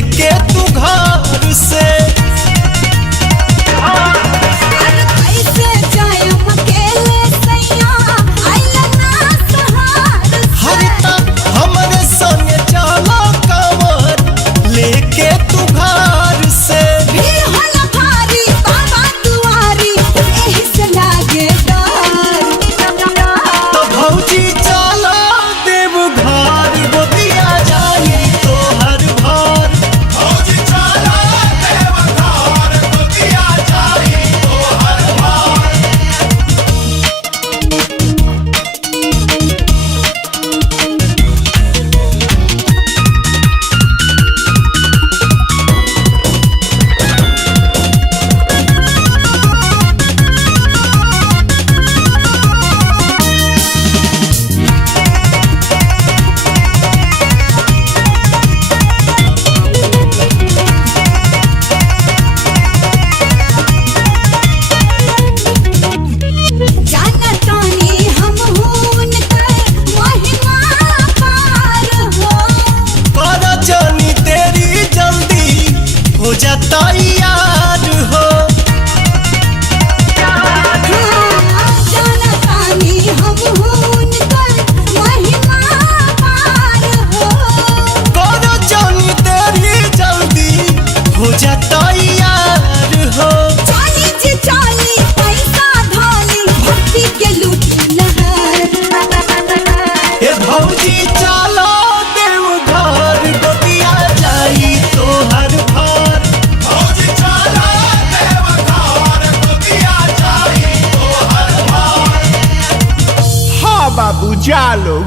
लेके तू घर से। हमरे संगे चला कमर लेके तू घर से। तो भौजी चला देव घर गोदिया जाई तोहर घर। भौजी चला देव घर गोदिया जाई तोहर घर। जानी तेरी जल्दी हो जाता यार हो। करो जानी तेरी जल्दी हो जाता यार हो। ए भौजी चलो देव घर गोदिया जाई तोहर घर। भौजी चलो देव घर गोदिया जाई तोहर घर। हाँ बाबू जालो।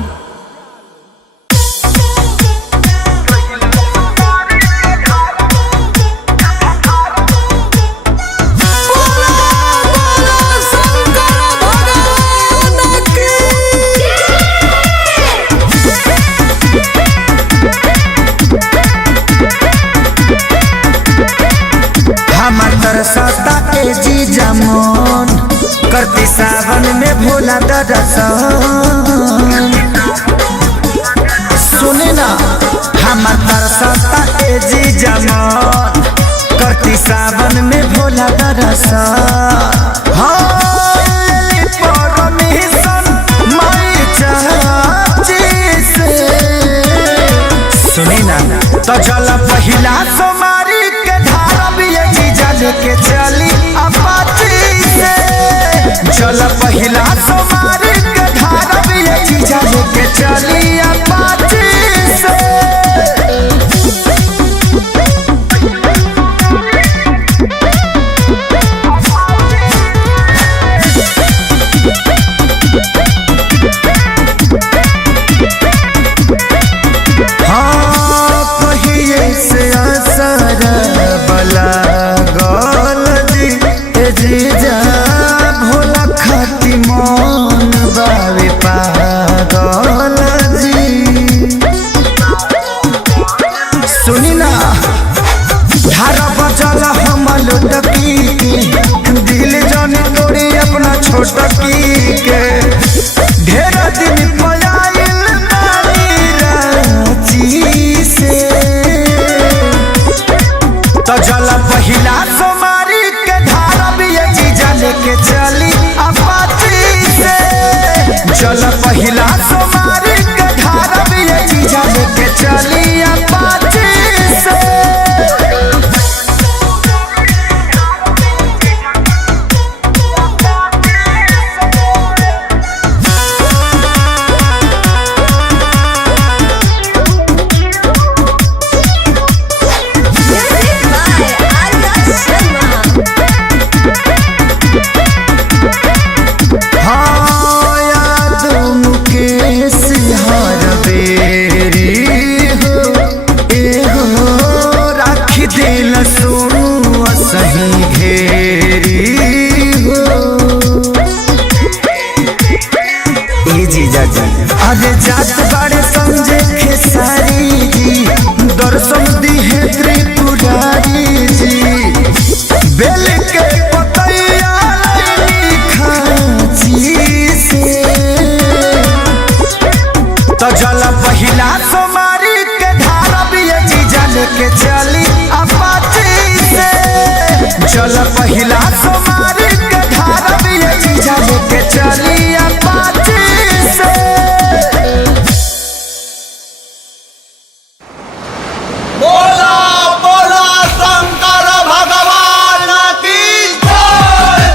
हमर तरसता ए जीजा मन करती सावन में भोला दर्शन। सुने ना हमर तरसता ए जीजा मन करती सावन में भोला दर्शन। हाँ परमिशन मैं चाची से। सुने ना तो चल पहिला सोमारी के धारा भी जीजा लेके चली अपाची से। चल पहिला सोमारी के धारा भी जीजा लेके चली अपाची से। हाँ पहिए से असर बला गल जीजा भोला खाती मन बावे पागल जी। सुनी ना धारा बचल हम लुटकी के दिल जाने तोड़ी अपना छोटकी के। ढेर दिन पयाइल नानी रांची से। तो जल पहिला सोमारी के धारा भी जीजा लेके चली अपाची से। जल पहिला सोमारी के धारा भी जीजा लेके चली अपाची से। हाँ याद मुकेश हर बेरी हो चल पहिला सोमारी के धारब ये जीजा लेके चली अपाची से। बोला बोला शंकर भगवान की जय।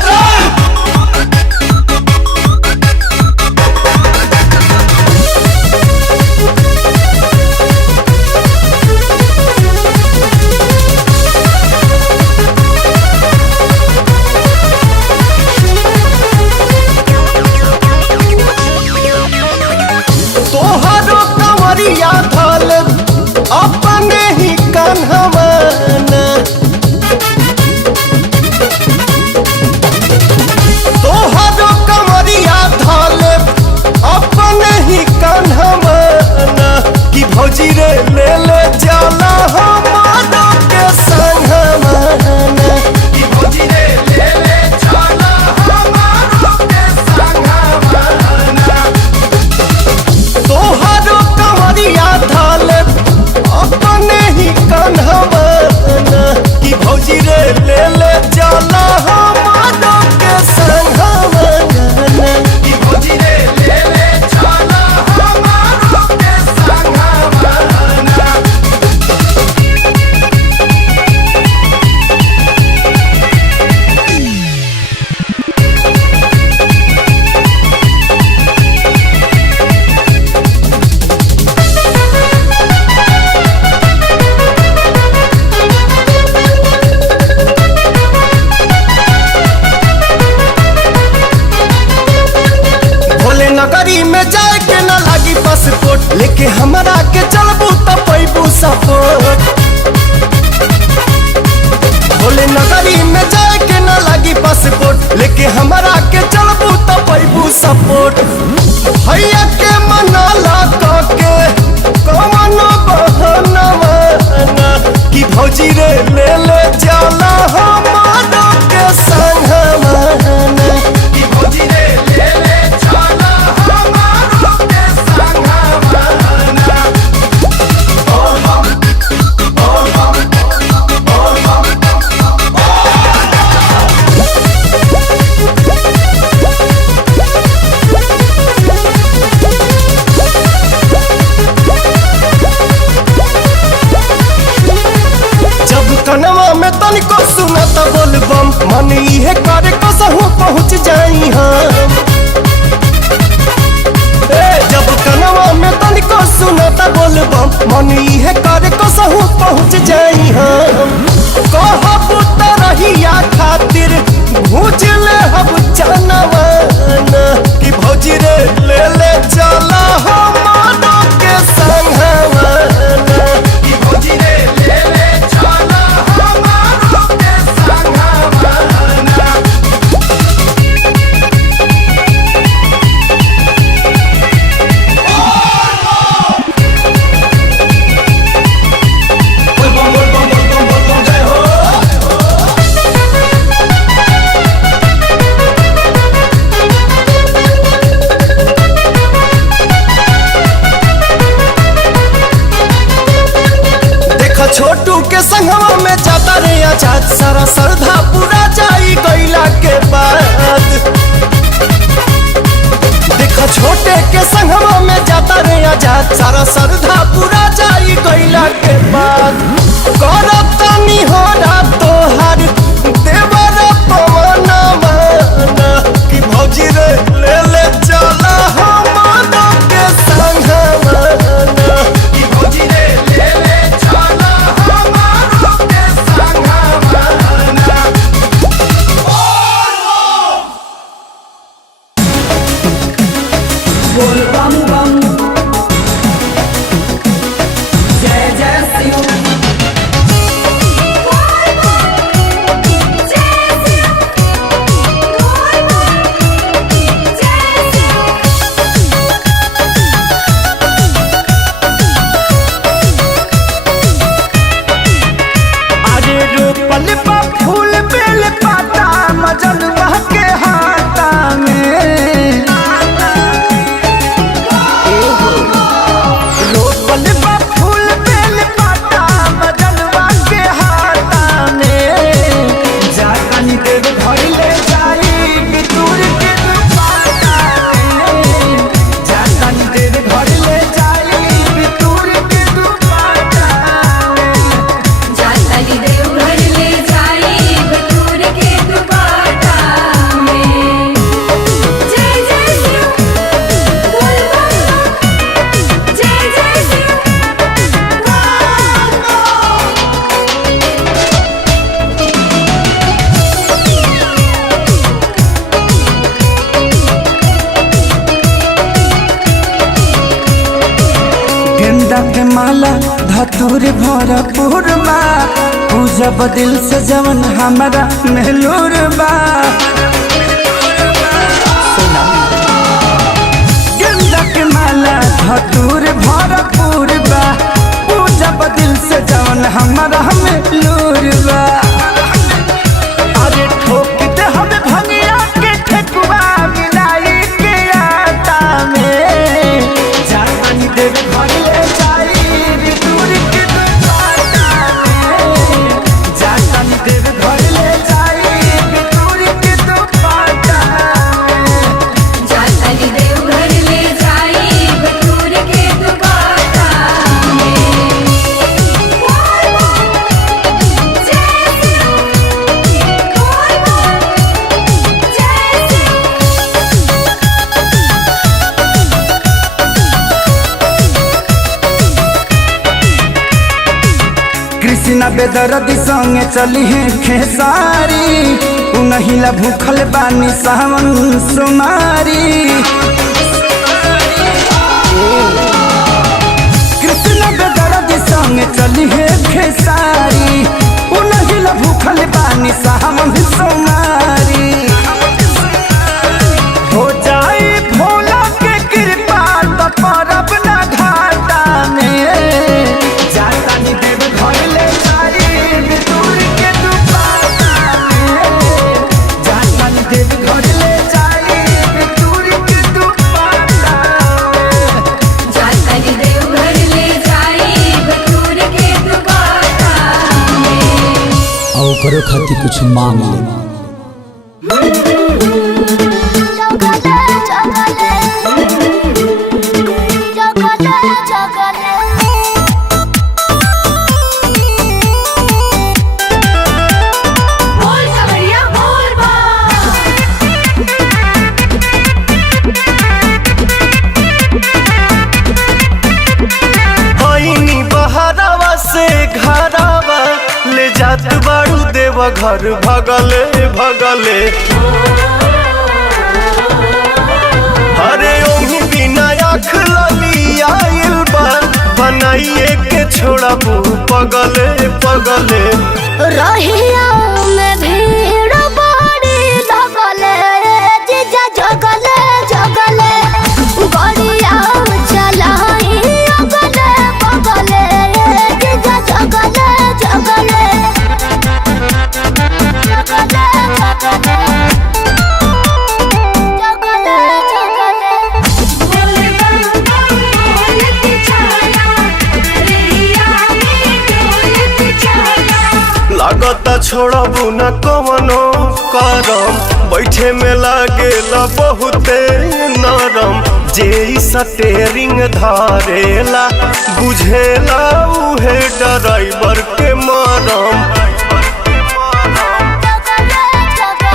तोहरो कंवरिया धल अपने ही कन्हवाना, तोहरो कंवरिया धल अपने ही कन्हवाना कि भौजी रे ले ले जाला हमारो के संगवाना, कि भौजी रे ले ले जाला हमारो के संगवाना। तोहरो कंवरिया धल अपने ही कन्हवाना कि भौजी रे ले ले जाला हमारो के संगवाना, कि भौजी रे ले ले जाला हमारो के संगवाना। भोले नगरी में जाए के न लागी पासपोर्ट, लेके हमरा के चलबू त पैबू सपोर्ट। भोले नगरी में जाए के न लागी पासपोर्ट, लेके हमरा के चलबू त पैबू सपोर्ट। भैया के मनाला के कौन बहनवाना कि भौजी रे ले ले जाला हमारो के संगवाना, कि भौजी रे ले ले जाला हमारो के संगवाना। जब कनवा में तनिको सुनत बोलबम, मन इहे करे कसहु पहुँच जाई हम। जब कनवा में तनिको सुनत बोलबम, मन इहे करे कसहु पहुँच जाई हम। कहब त रहिया खातिर भूज ले हम जनवाना कि भौजी रे ले ले चला हमारो के संगवाना, कि भौजी रे ले ले चला हमारो के संगवाना। छोटू के संगवा में जाता रे आजाद, सारा श्रद्धा पूरा जाई गईला के बाद। देखा छोटे के संगवा में जाता रे आजाद, सारा श्रद्धा पूरा जाई गईला के बाद। करब तनी होरा तोहार देवर पवनवाना कि भौजी रे ले ले चला हमारो के संगवाना, कि भौजी रे ले ले चला हमारो के संगवाना। बोल बम बम जय जय शिव। भरपूर बा पूजा बदिल से जवन हमारा महलूर बा गेंदा के माला धतूर भरपूर बा पूजा बदिल से जवन हमारा महलूर बा अरे ठोक दे हमें भंगिया के ठेकुआ मिलाई के आटा में जानी देव घर ले जाई दूर के दुपाटा में जानी देव घर ले जाई दूर के दुपाटा में जानी देव घर ले जाई दूर के दुपाटा कृष्णा बेदर्दी संगे चली है खेसारी उनहिला भूखल बानी सावन सुमारी कृष्णा बेदर्दी संगे चली है खेसारी उनहिला भूखल बानी सावन सुमारी हो जाए भोला के कृपा तो परब ना घाटा में जानी देव घर ले जाई दूर के दुपाटा में जानी देव घर ले जाई दूर के दुपाटा में जानी देव घर ले जाई दूर के दुपाटा और करो खातिर कुछ मांग ले बोल खबरिया बोल बा आईनी बहरावा से घरावा ले जात बाड़ू देव घर भगले भगले अरे ओही बिना आँख लली आइल बा बनाइए के छोड़ा पगले पगले रहिया में भीड़ बड़ी लगले जीजा जगले जगले गड़िया चलाई अगले बगले जीजा जगले जगले जगले जगले बोल बोलत चला रेया में डोलत चला लागता छोड़बू न कवनो करम बैठे में लागेला बहुते नरम जे स्टेरिंग धारेला बुझेला उहे ड्राइवर के मरम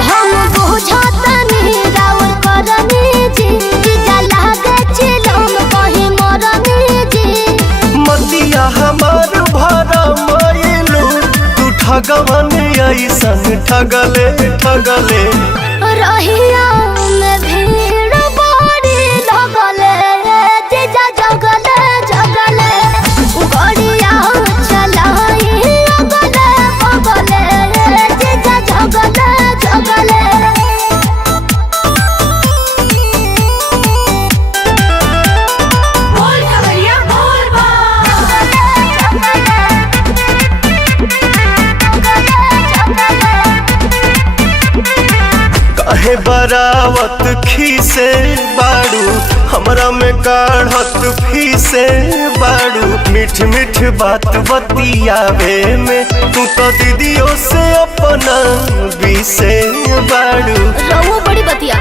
हम बुझतनी राउर करनी जी जीजा लागे चिलम कहीं मरनी जी मतिया हमार भरा मायलू तू ठगवन ऐसन ठगले ठगले रहिया में भीड़ बड़ी लगले जीजा जगले जगले गड़िया चलाई अगले बगले जीजा जगले जगले बोल खबरिया बोल बा काहे बरावत खीसे बाड़ू हमरा में काढ़त फीसे बाड़ू मीठ मीठ बात बतियावे में तू तो दीदियों से अपना बीसे बाड़ू रहुआ बड़ी बतिया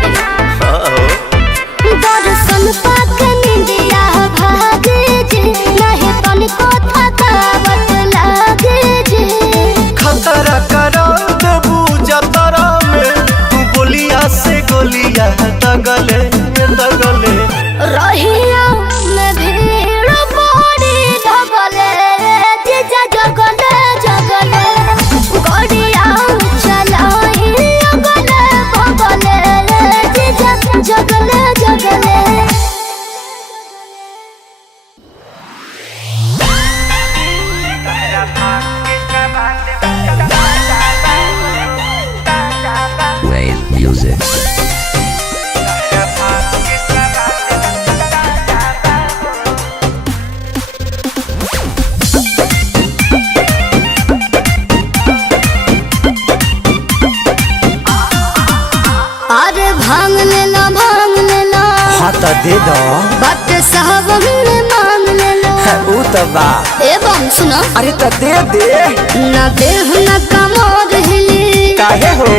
हाँ। दर्शन पाके निंदिया भागे जे नहीं तनिको थकावट लागे जे खतरा करा देबू जतरा में तू गोलिया से गोलिया दगले दगले रहिया में भीड़ बड़ी लगले जीजा जगले जगले गड़िया चलाई अगले बगले म्यूजिक। अरे भांग लेला हाँ तो दे दो। बात साहब हमने मांग लेला ऊ तो बा। एवं सुनो अरे तो दे दे। ना देह ना कमर हिली काहे हो?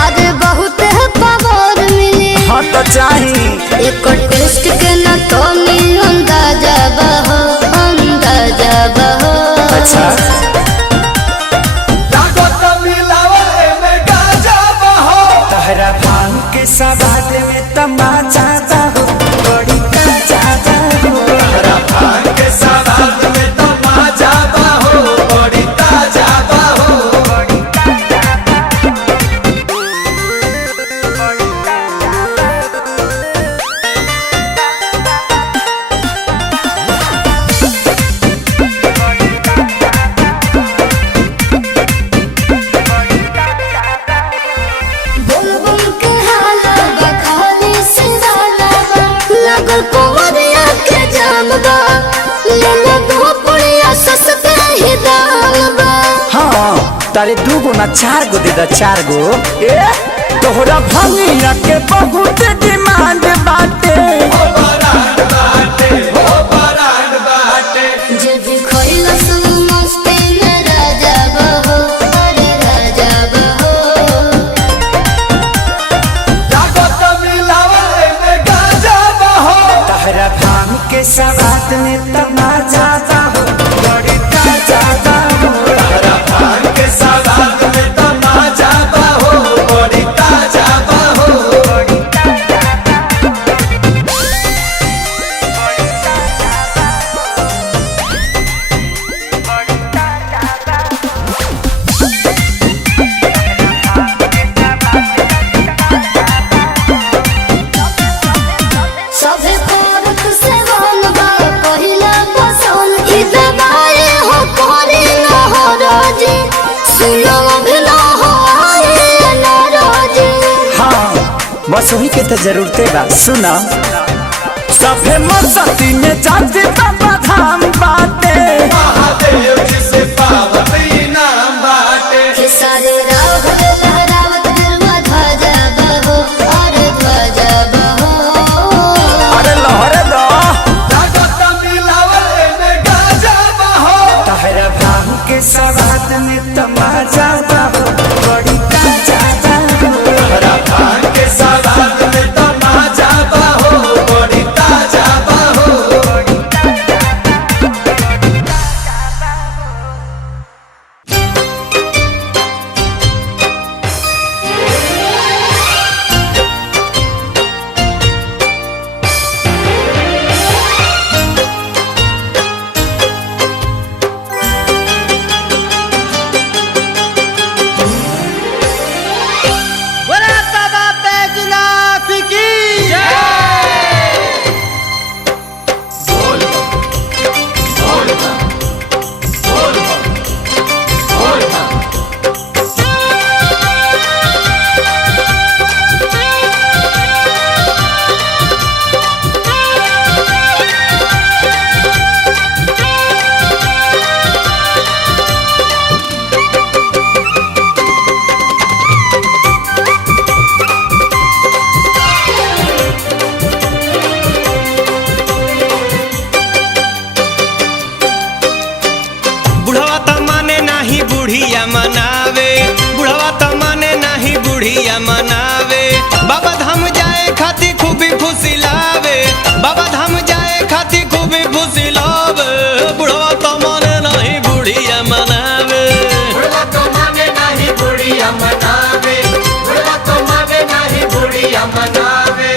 अरे बहुत है पावर मिली हाँ तो चाहिए। एक टेस्ट के ना तो मिल अंदाजा बहो अंदाजा बहो। अच्छा तहरा भांग के सवाद में तमाचा हो बड़ी ताजा हो। तहरा भांग के सवाद में तमाचा हो बड़ी ताजा हो। बुलबुल के हाला बखाली सिंगाला लगल कुंवरिया के जाम बा लेला दो पुड़िया सस्ते ही दाम बा। हाँ तारे 2 गो ना 4 गो दे दा 4 गो। ए तोहरा भंगिया के बहुत डिमांड बाटे। जब खोइला सुन मस्ती में राजा बहो अरे राजा बहो। तहरा भांग के सवाद में तमाचा हो बड़ी ताजा हो। तहरा भांग के सवाद में तमाचा हो बड़ी ताजा हो। सबे पारक से वन बा पहिला पसंद ई दवाई हो कोरी न हो रोजी सुनो भी न हो आए न रोजी। हाँ बस वही के तो जरूरते बा। सुना सभे मस्ती में जाते बाबा धाम बाटे। महादेव जी से पावत इनाम बाटे। के सारे राव लहरावत गरवा ध्वजा बहो अरे ध्वजा बहो। अरे लहरे दो। तहरा भांग के सवाद में तमाचा हो बड़ी ताजा हो। तहरा भांग के सवाद में तमाचा हो बड़ी ताजा हो। बुढ़िया मनावे बुढ़वा त माने नाही बुढ़िया मनावे। बाबा धाम जाए खाती खूबी खुशी लावे बाबा धाम जाए खाती खूबी खुशी लावे। बुढ़वा त माने नाही बुढ़िया मनावे बुढ़वा तो माने नाही बुढ़िया मनावे। बुढ़वा तो माने नाही बुढ़िया मनावे।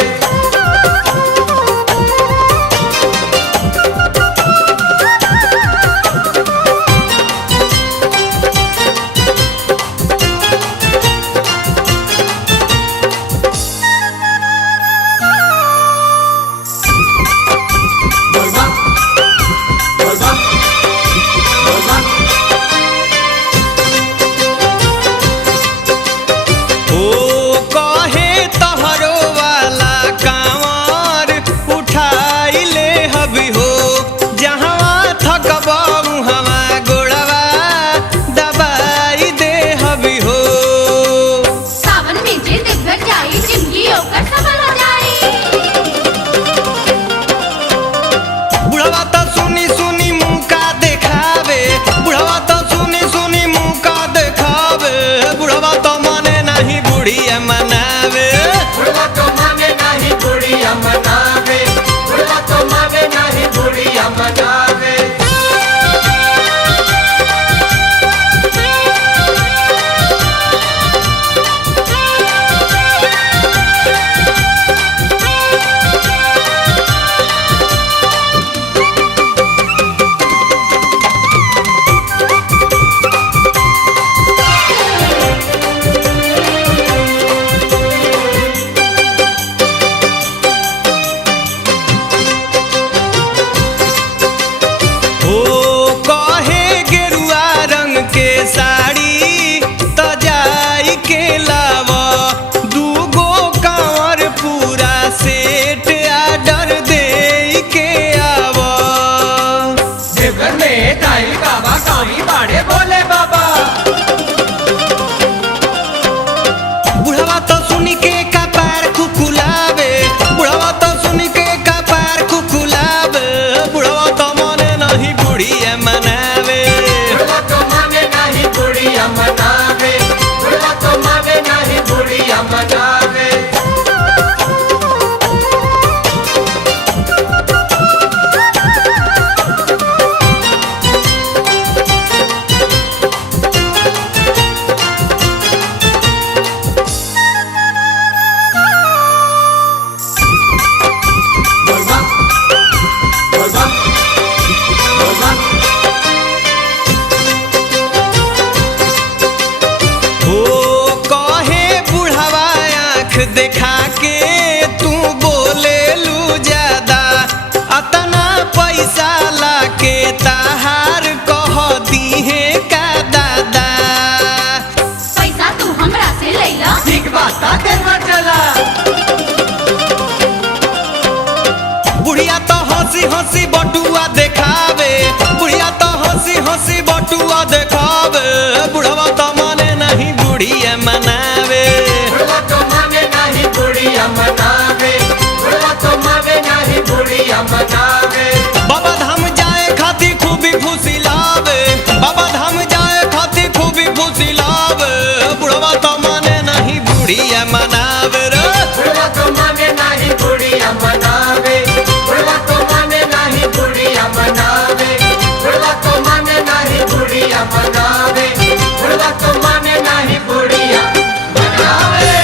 बुढ़वा तो माने नहीं बुढ़िया मनावे बुढ़वा तो माने नहीं बुढ़िया मनावे बुढ़वा तो माने नहीं बुढ़िया मनावे बाबा धाम जाए खाती खूबी खुशी लावे बाबा धाम जाए खाती खूबी खुशी लावे बुढ़वा तो माने नहीं बुढ़िया मनावे रे बुढ़वा तो माने नहीं बुढ़िया मनावे बुढ़वा तो माने नहीं बुढ़िया मनावे बुढ़वा तो माने नहीं बुढ़िया मनावे बुढ़वा तो माने नहीं बुढ़िया मनावे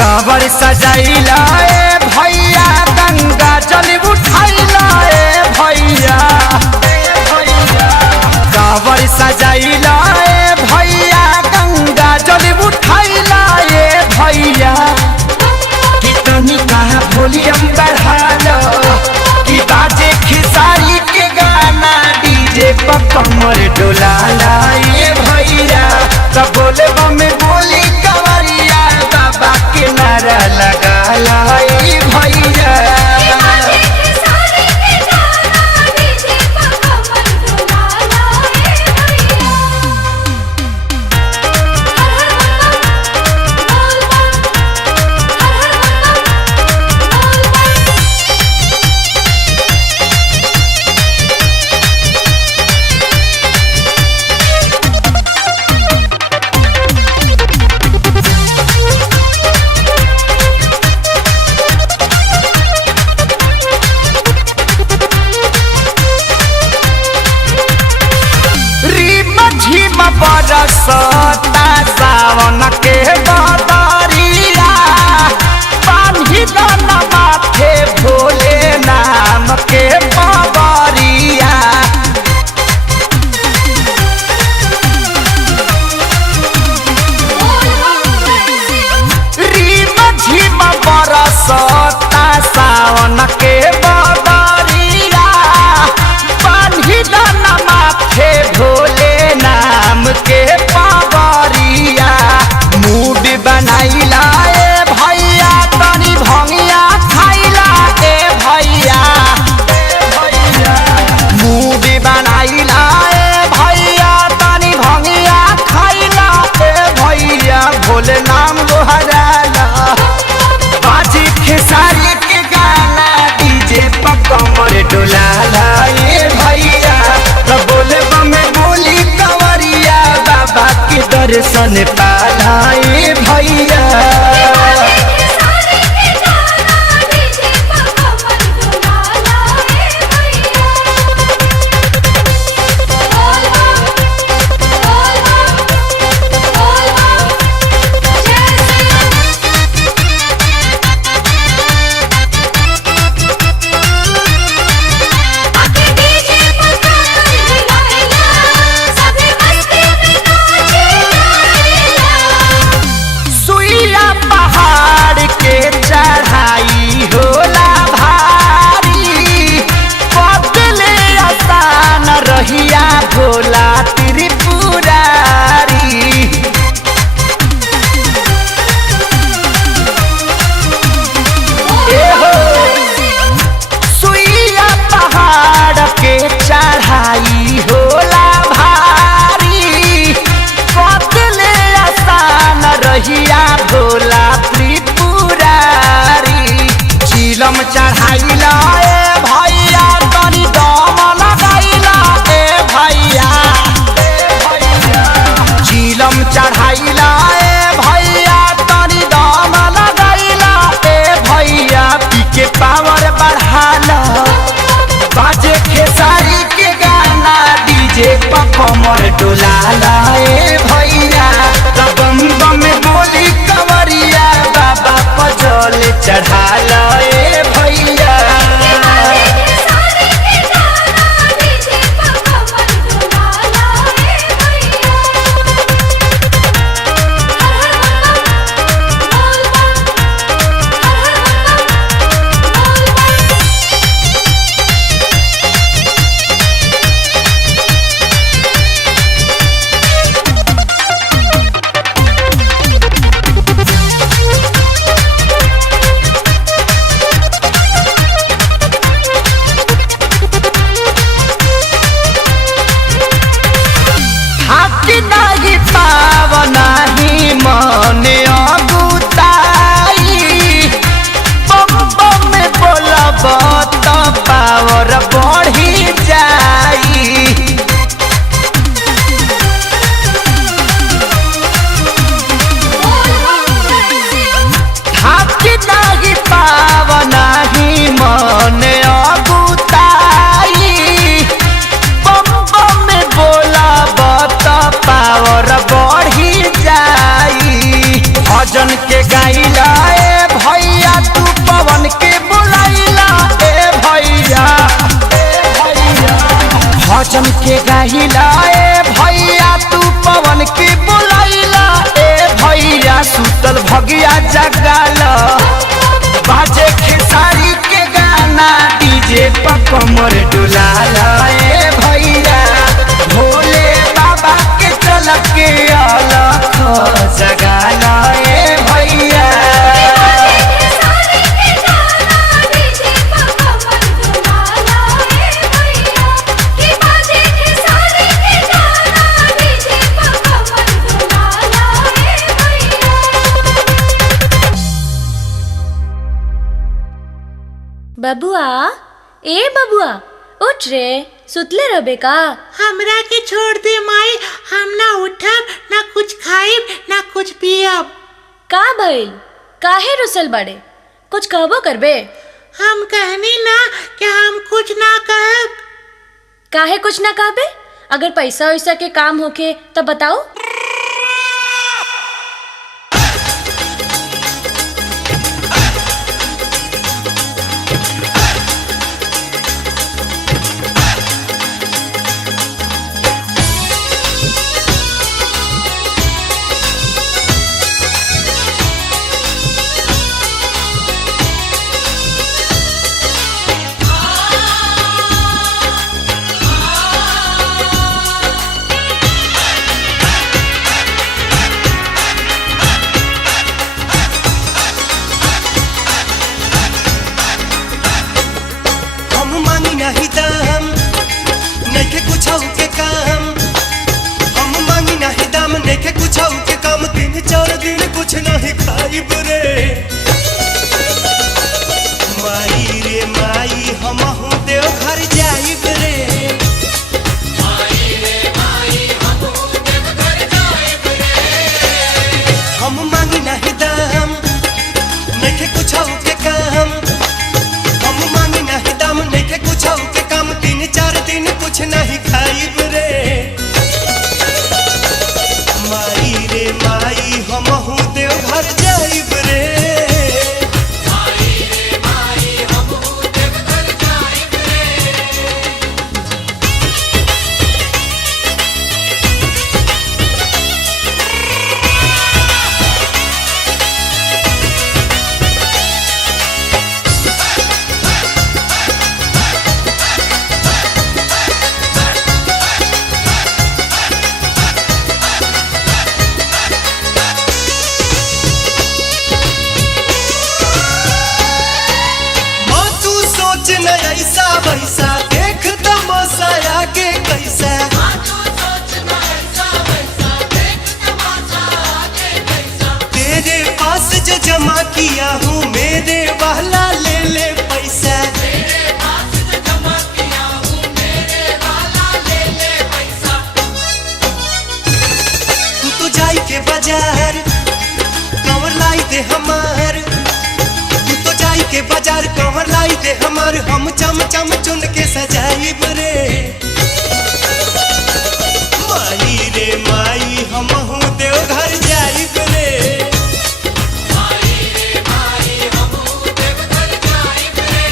कांवर सजाइला ए भैया गंगा जल उठाइला ए भैया कांवर सजाइला ए भैया गंगा जल उठाइला ए भैया कितनी कहा वॉल्यूम बढ़ा लो कि बाजे खिसारी के गाना डीजे पर कमर डोला ए भैया तब बोले बम बोली कंवरिया बाबा के नारा लगा लाई भैया बरसता सावन के बदरिया पानी दाना माथे भोले नाम के बबरिया रीम झिम बरसता सावन के बदरिया पानी दाना माथे भोले नाम के पावरिया मूड बनाइला ए भैया तनी भंगिया खाइला ए भैया मूड बनाइला ए भैया तनी भंगिया खाइला ए भैया भोले नाम गोहराला बाजी खेसारी के गाना डीजे पर कमर डोलाला ए भैया तब बोले बम बोली कंवरिया बाबा के दर्शन पाला ए भैया सुइया पहाड़ के चढ़ाई होला भारी बदले आसान रहिया भोला त्रिपुरारी सुइया पहाड़ के चढ़ाई होला भारी बदले आसान रहिया भोला त्रिपुरारी चिलम चढ़ाइला ए भैया तनी दम लगाइला ए भैया चिलम चढ़ाइला ए भैया तनी दम लगाइला ए भैया पी के पावर बढ़ाला बाजे खेसारी के गाना डीजे पर कमर डोलाला ए भैया तब बम बोली कंवरिया बाबा पर जल चढ़ाला ए भैया भगिया जगाल बाजे खेसारी के गाना डीजे पर कमर डुलाल ए भैया भोले बाबा के चल के अलख जगाल ए भैया बबुआ ए बबुआ उठ रे सुतले रहबे का। हमरा के छोड़ दे माई, हम ना उठब ना कुछ खाइब ना कुछ पियब। का भइल काहे रुसल बड़े, कुछ कहबो करबे। हम कहनी ना कि हम कुछ ना कहब। काहे कुछ ना कहबे, अगर पैसा वैसा के काम होके तब बताओ। नहीं दाम नइखे कुछौ के काम, हम मांगी नहीं दाम नइखे कुछौ के काम। 3-4 दिन कुछ नहीं खाइब रे माई रे माई, हमहू देव घर जाइब रे माई रे माई, हमहू देव घर जाइब रे। हम मांगी नहीं दाम नइखे कुछौ के काम, हम मांगी नहीं दाम नइखे कुछौ के काम। 3-4 दिन कुछ नहीं खाइब रे माई रे माई, हमहू देव घर जाइब रे माई रे माई, हमहू देव घर जाइब रे। ऐसा वैसा देख तमाशा आगे कैसा, तेरे पास जो जमा किया हूँ मेरे वाला ले ले पैसा। तू तो जाई के बाजार कंवर लाई दे हमार, तू तो जाई के बाजार कंवर लाई दे हमार। हम चम चम चुन के सजाइब रे माई रे माई, हमहू देव घर जाइब रे माई रे माई, हमहू देव घर जाइब रे।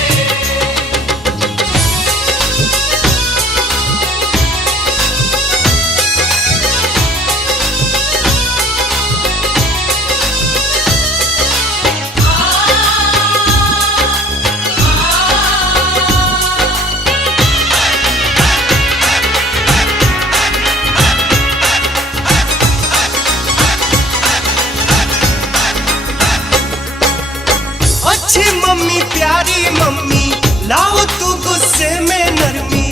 अच्छी मम्मी प्यारी मम्मी लाओ तू गुस्से में नरमी,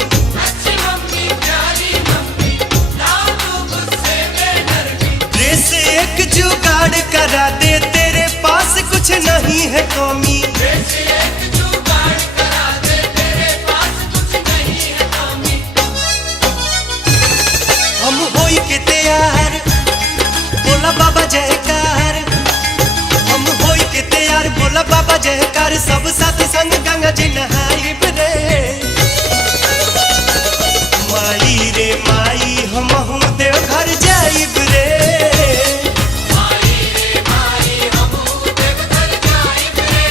अच्छी मम्मी प्यारी मम्मी लाओ तू गुस्से में नरमी। ड्रेस एक जुगाड़ करा दे तेरे पास कुछ नहीं है कमी, ड्रेस एक जुगाड़ करा दे तेरे पास कुछ नहीं है कमी। हम होई के तैयार बोला बाबा जयकार, हम होई के तैयार बोला बाबा जयकार। सब साथ संग गंगा जी नहाइब रे माई रे माई, हमहू देव घर जाइब रे माई रे माई, हमहू देव घर जाइब रे।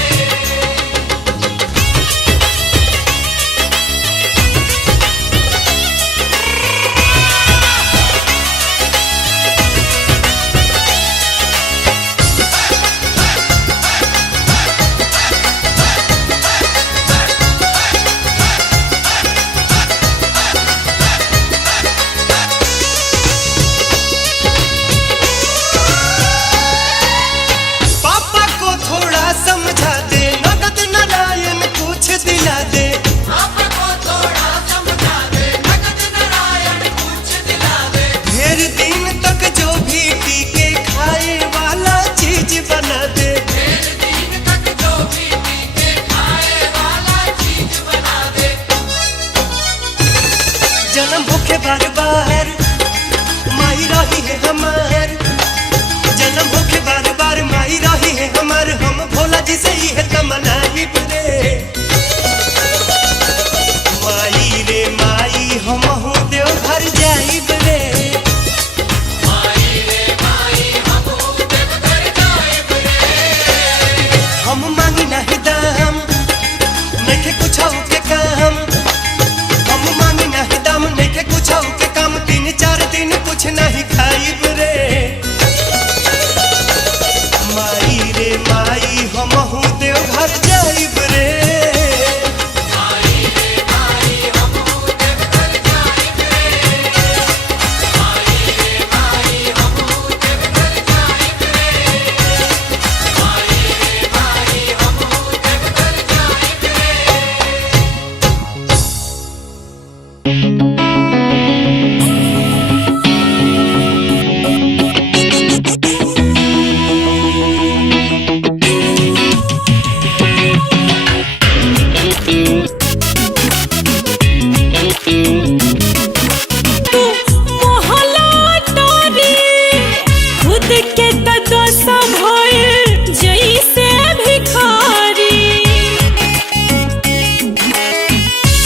के तदसा भइल जैसे भिखारी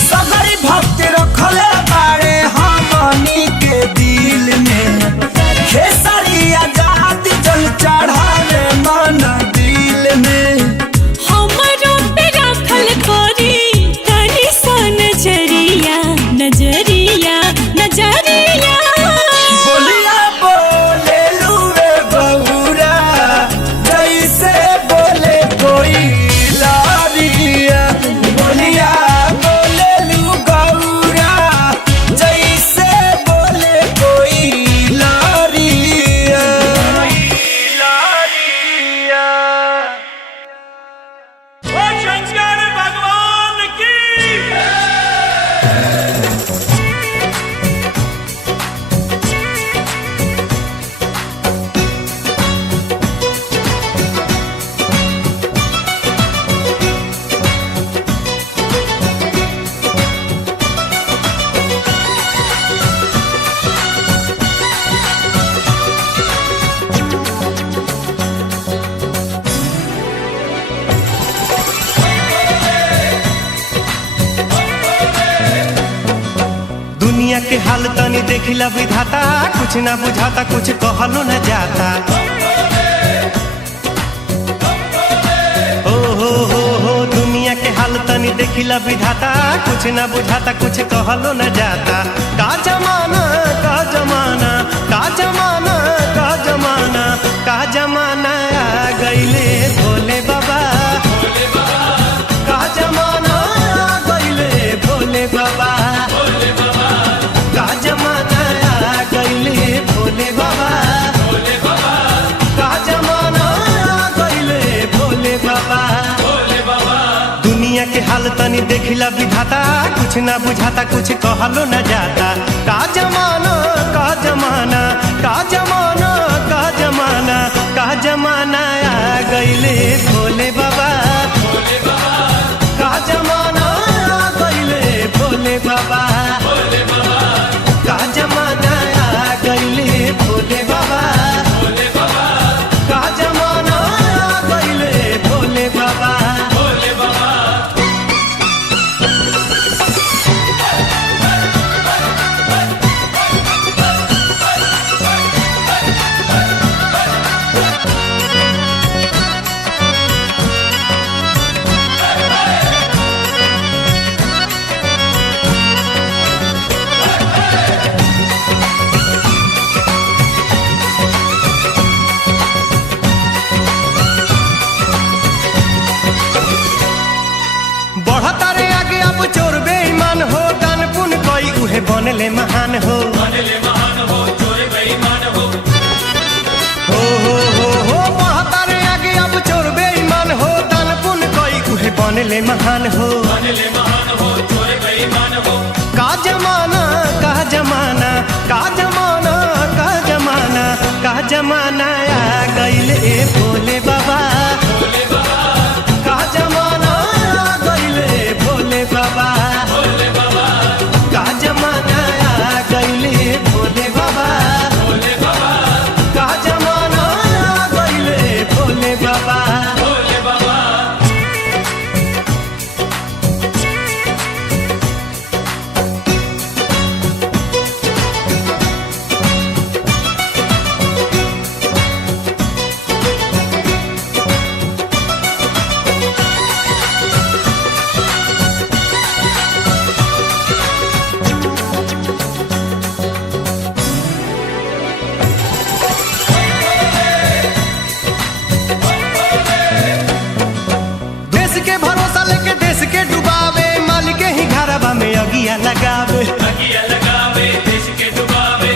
सगरी भक्ति रखले बारे हमनी के दिल में खेसारी आजाद जल चढ़ावे मन दिल में हमरो पे रखल करी तनी सा नजरिया नजरिया नजरिया बोलिया बोले लुए बबूरा जैसे बोले कोई लारिया बोलिया बोले लू गौरा जैसे बोले कोई लारिया लारिया ओ शंकर भगवान की दुनिया के हाल तनी देखिला विधाता कुछ ना बुझाता कुछ कहलो न जाता हो दुनिया के हाल तनी देखिला विधाता कुछ ना बुझाता कुछ कहलो न जाता का जमाना का जमाना का जमाना का जमाना का जमाना आ गइले भोले बाबा का जमाना आ गइले भोले बाबा का जमाना आ गइले भोले बाबा का जमाना आ गइले भोले बाबा दुनिया के हाल तनी देखिला विधाता कुछ ना बुझाता कुछ कहलो न जाता का जमाना का जमाना का जमाना का जमाना का जमाना आ गइले भोले बाबा का जमाना आ गइले भोले बाबा का जमाना आ गइले भोले बाबा का जमाना आ गइले भोले बाबा बढ़ता रे आगे अब चोर बेईमान हो दान पुण्य कोई उहे बनले महान हो चोर बेईमान हो बढ़ता रे आगे अब चोर बेईमान हो दान पुण्य कोई उहे बनले महान हो चोर बेईमान हो का जमाना का जमाना का जमाना का जमाना का जमाना आ गइले भोले बाबा का जमाना आ गइले भोले बाबा का जमाना आ गइले भोले बाबा का जमाना आ गइले भोले बाबा लगावे देश के डुबावे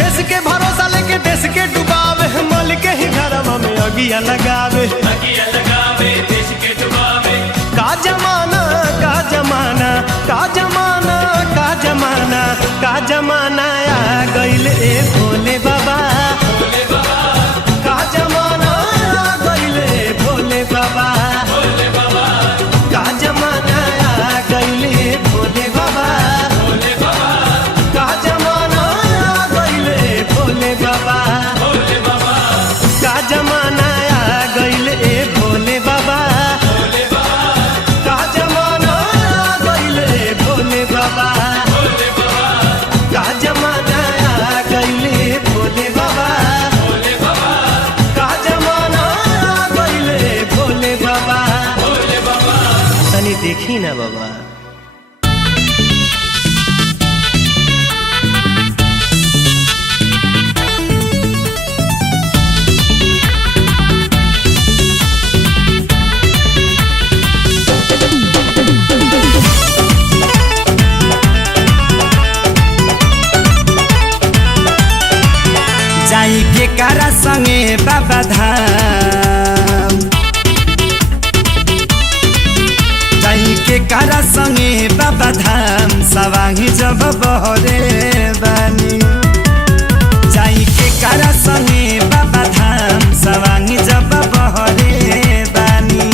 देश के भरोसा लेके देश के डुबावे मल के ही घरवा में अगिया लगावे देश के डुबावे का जमाना का जमाना का जमाना का जमाना का जमाना आ गइल ए भोले बाबा का जमाना आ गइल ए भोले बाबा का जमाना आ गइल ए भोले बाबा का जमाना आ गइल ए भोले बोली ना बाबा। जाई के कारा संगे बाबा धाम, जाई के कारा संगे बाबा धाम, सवांगी जब बहरे बानी। जाई के कारा संगे बाबा धाम, सवांगी जब बहरे बानी।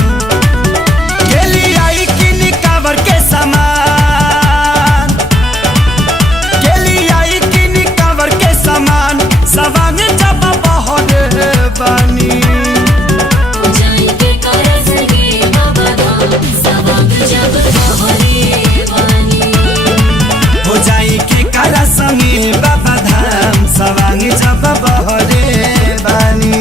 गेली आई किनी कावर के सामान, गेली आई किनी कावर के सामान, सवांग जब बहरे बानी। जाई के कारा संगे बाबा धाम, सवांग जब बहरे बानी। हो जाई के कारा संगे बाबा धाम, सवांग जब बहरे बानी।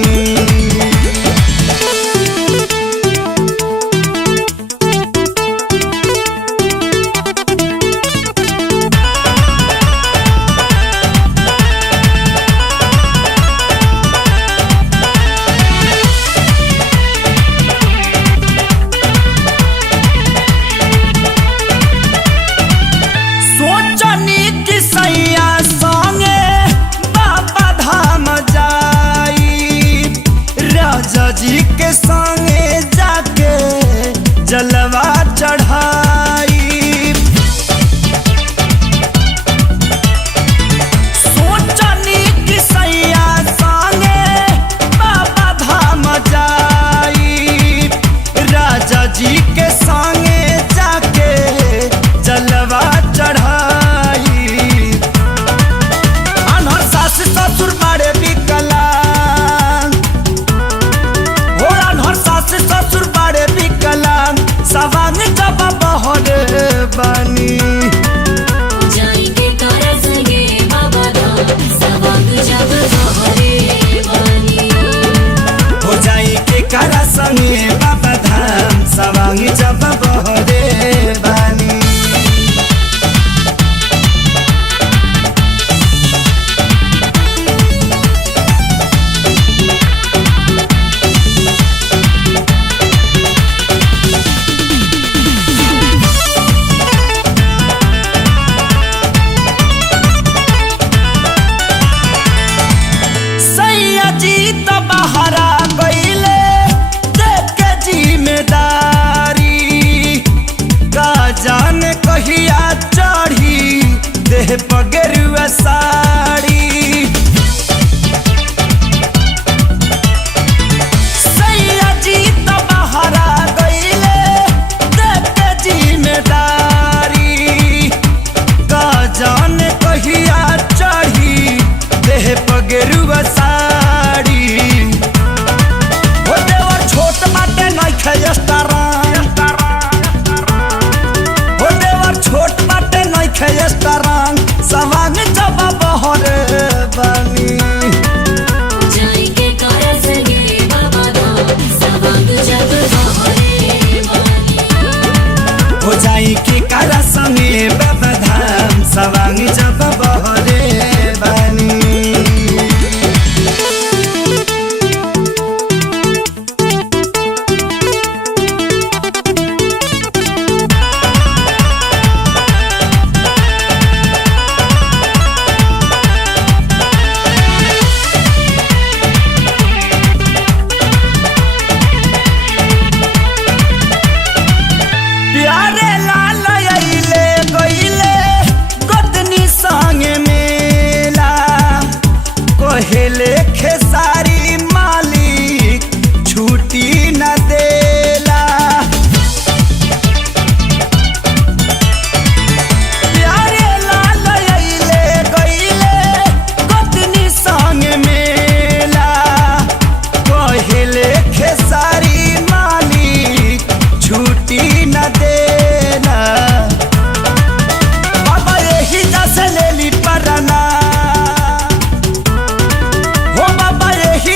सोचनी कि सैया संगे बाबा धाम जाई, राजा जी के संगे जाके जलवा चढ़ाई। सोचनी कि सैया संगे बाबा धाम जाई, राजा जी के संगे जाके जलवा चढ़ाई। अनहर सास ससुर बड़े विकलांग, हो अनहर सास ससुर बड़े विकलांग, सवांग जब बहरे बानी। जाई के कारा संगे बाबा धाम, सवांग जब बहरे बानी। हो जाई के कारा संगे बाबा धाम, सवांग जब बहरे बानी। सैया जी तो बहरा गईले देख के जिम्मेदारी, का जाने कहिया चढ़ी देह पगरुआ साड़ी। सैया जी तो बहरा गईले देख के जिम्मेदारी, का जाने कहिया चढ़ी देह पगरुआ साड़ी। हो देवर छोट बाटे नइखे स्टारंग, हो देवर छोट बाटे नइखे स्टारंग, सवांग जब बहरे बानी। जाई के कारा संगे बाबा धाम, सवांग जब बहरे बानी। हो जाई के कारा संगे बाबा धाम, सवांग जब बहरे बानी। प्यारे लाल अइले गइले गोतनी संगे मेला, कहेले खेसारी मालिक छुट्टी न देला। प्यारे लाल अइले गइले गोतनी संगे मेला, कहेले खेसारी मालिक छुट्टी न देना। बाबा यही जैसे ले ली परना, हो बाबा यही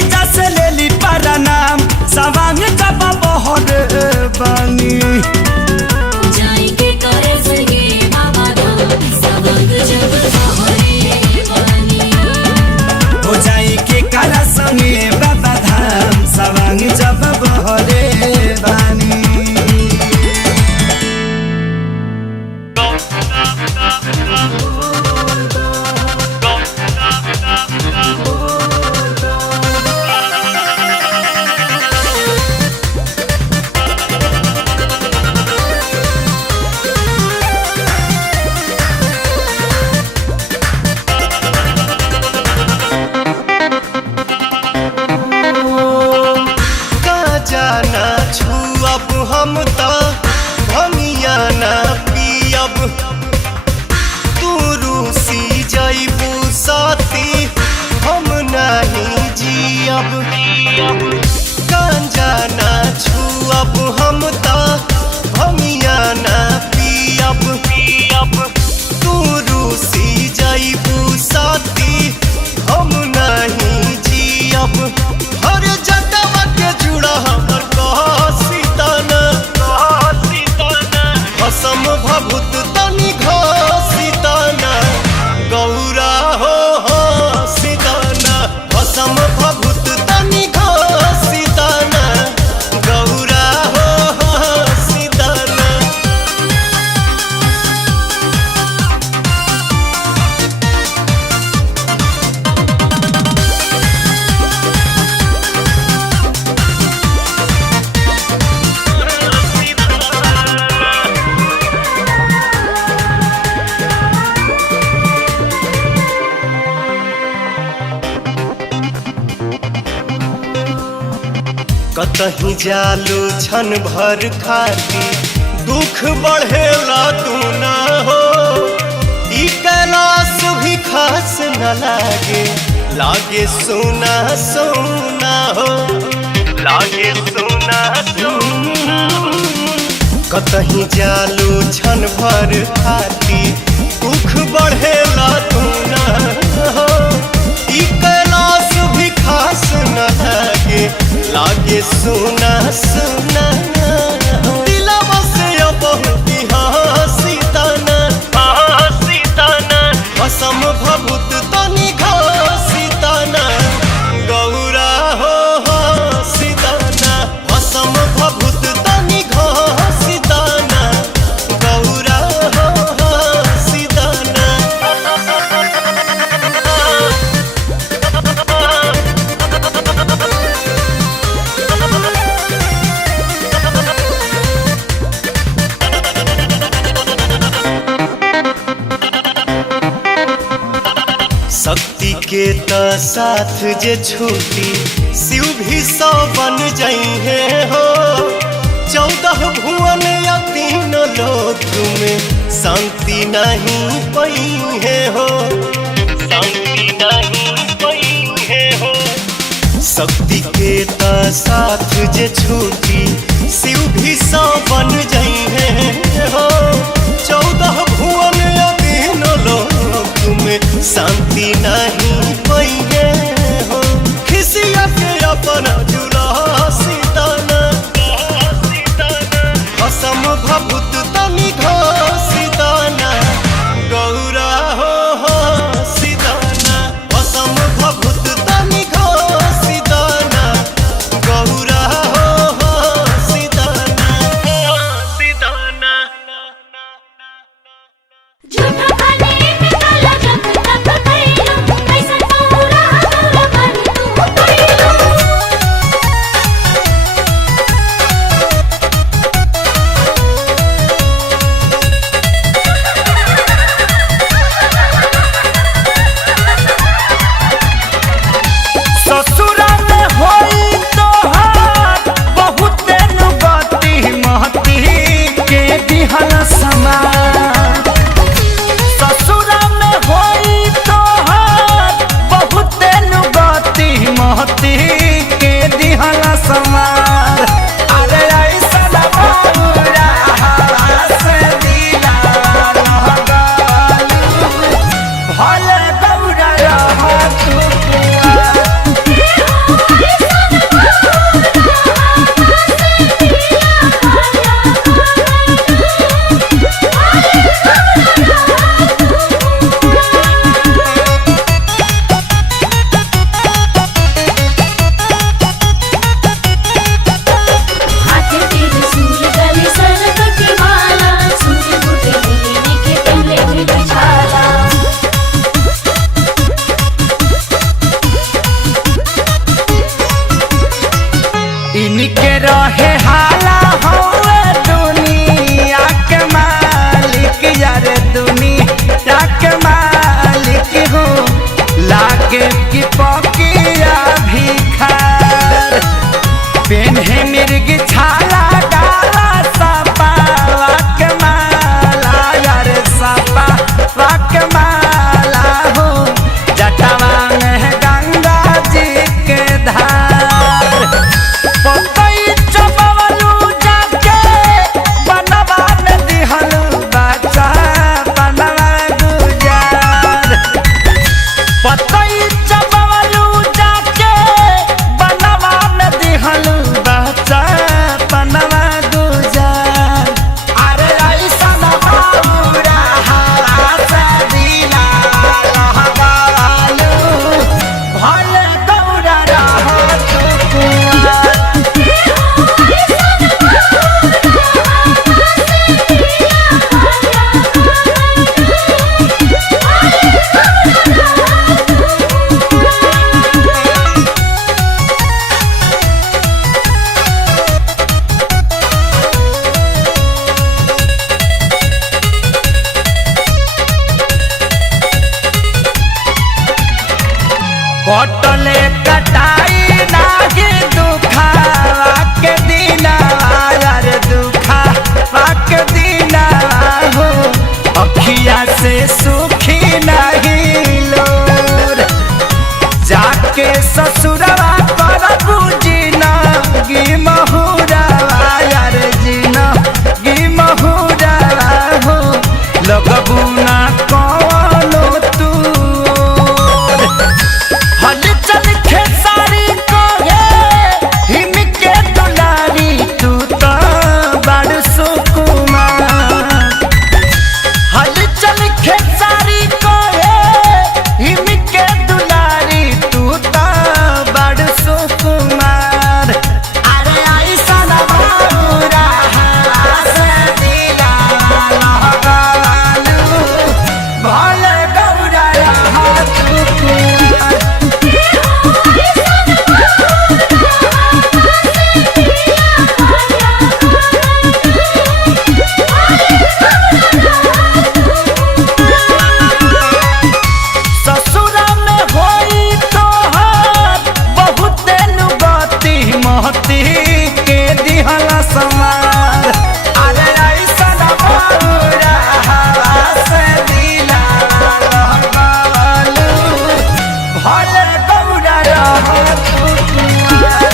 पियब गांजा ना छुअब हम ता भमिया ना पियब तू रूसी जाइबू साथी हम नहीं जियब हर जटवा के जुड़ा हमर कहसीताना भसम भभूत तनि घसीताना गौरा हो सीताना भसम भभूत तनि घसीताना गौरा हो सीताना। कतही जालू छन भर खाती दुख बढ़ेला तू ना हो ई कैलाश भी खास न लागे सोना सोना हो लागे सोना सोना कतही जालू छन भर खाती दुख बढ़ेला तू ना हो ई कैलाश भी खास न लागे सोना सोना दिलवा से बहुत हसीताना भसम भभूत तनि घसीताना गौरा हो सीताना भसम भभूत तनि घसीताना गौरा हो सीताना। शक्ति के त साथ जे छूटी शिव भी 100 बन जइहे हो 14 भुवन या 3 लोक में शांति नहीं पइहे हो शांति नहीं पइहे हो। शक्ति के त साथ जे छूटी शिव भी 100 बन जइहे हो 14 भुवन या 3 लोक में शांति नहीं पइहे हो खिसिया के अपन जुला सीताना भसम भभूत तनि घसीताना गौरा हो सीताना भसम भभूत तनि घसीताना गौरा हो सीताना। झूठा खाने में काला जब तब कैलो कैसा कटाई नागे दुखावा के दिनवा यार दुखावा के दिनवा हो अखिया से सुखी नहीं लोर जाके ससुरवा करबू जिनगी महुरवा यार जिनगी महुरवा हो लगबू ना कौनो तू हल चल खेसारी को हिमके दुलारी तू तो बड़ सुकुमार हल चल खेसारी को हिमके दुलारी तू तो बड़ सुकुमार अरे ऐसा ना बाबूरा से दिला लहगालू भले गौरा हाथ कुमार ससुरा में होई तोहार बहुत लुगती महती के दिहला समार अरे ऐसा ना बाबूरा से दिला लहगालू भले गौरा हाथ कुमार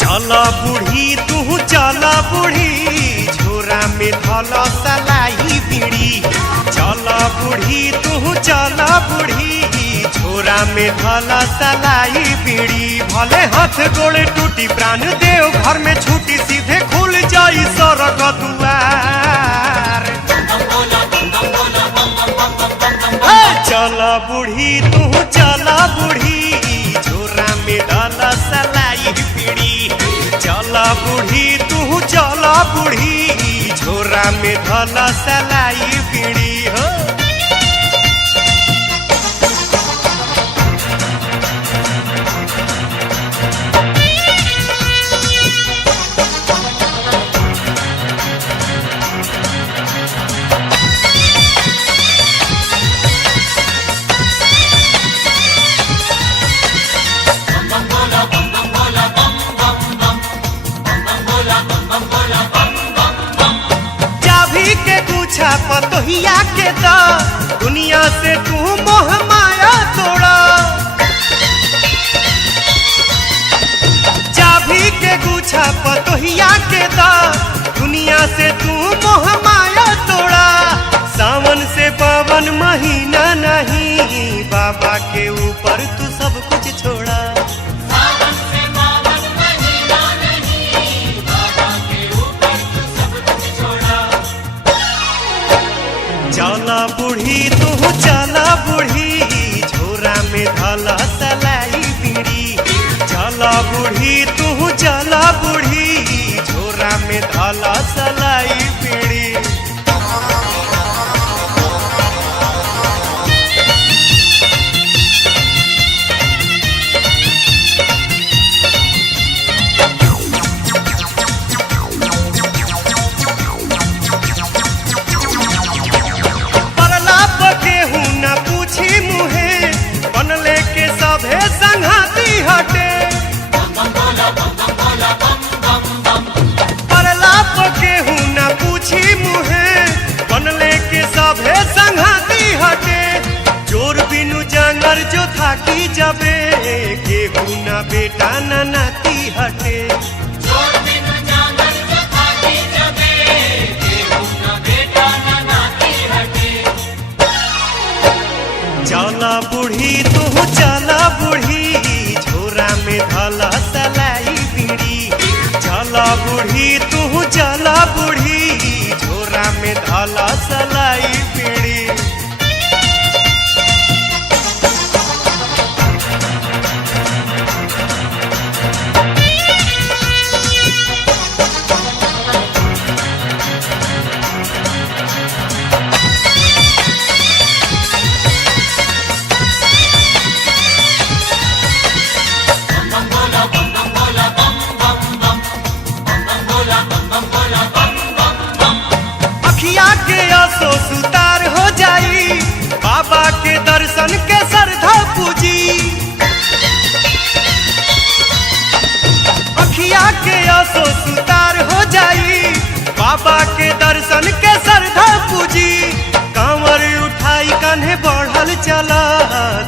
चला बूढ़ी तू चला बूढ़ी झोरा में धला सलाई बीड़ी चला बूढ़ी तू चला बूढ़ी झोरा में धला सलाई बीड़ी भले हाथ गोड़े टूटी प्राण देव घर में छूटी सीधे खुल जाई सरग दुआर चला बूढ़ी तू चला बूढ़ी झोरा में धला सलाई बीड़ी चला बूढ़ी तू चला बूढ़ी झोरा में धला सलाई बीड़ी हो पतोहिया के दा दुनिया से तू मोह माया तोड़ा चाबी के गुच्छा पतोहिया के दा दुनिया से तू मोह माया तोड़ा सावन से पावन महीना नहीं बाबा के ऊपर तू सब कुछ छोड़ा चला बूढ़ी तू चला बूढ़ी झोरा में धला सलाई बीड़ी चला बूढ़ी तू चला बूढ़ी झोरा में धला सलाई बीड़ी परला बेटा न नाती हटे। चला बूढ़ी तू चला बूढ़ी झोरा में धला सलाई बीड़ी। चला बूढ़ी तू चला बूढ़ी झोरा में धला सलाई बीड़ी। अखिया के आंसू सुतार हो जाई बाबा के दर्शन के श्रद्धा पूजी। अखिया के आंसू सुतार हो जाई बाबा के दर्शन के श्रद्धा पूजी। कांवर उठाई कान्हे बढ़ल चला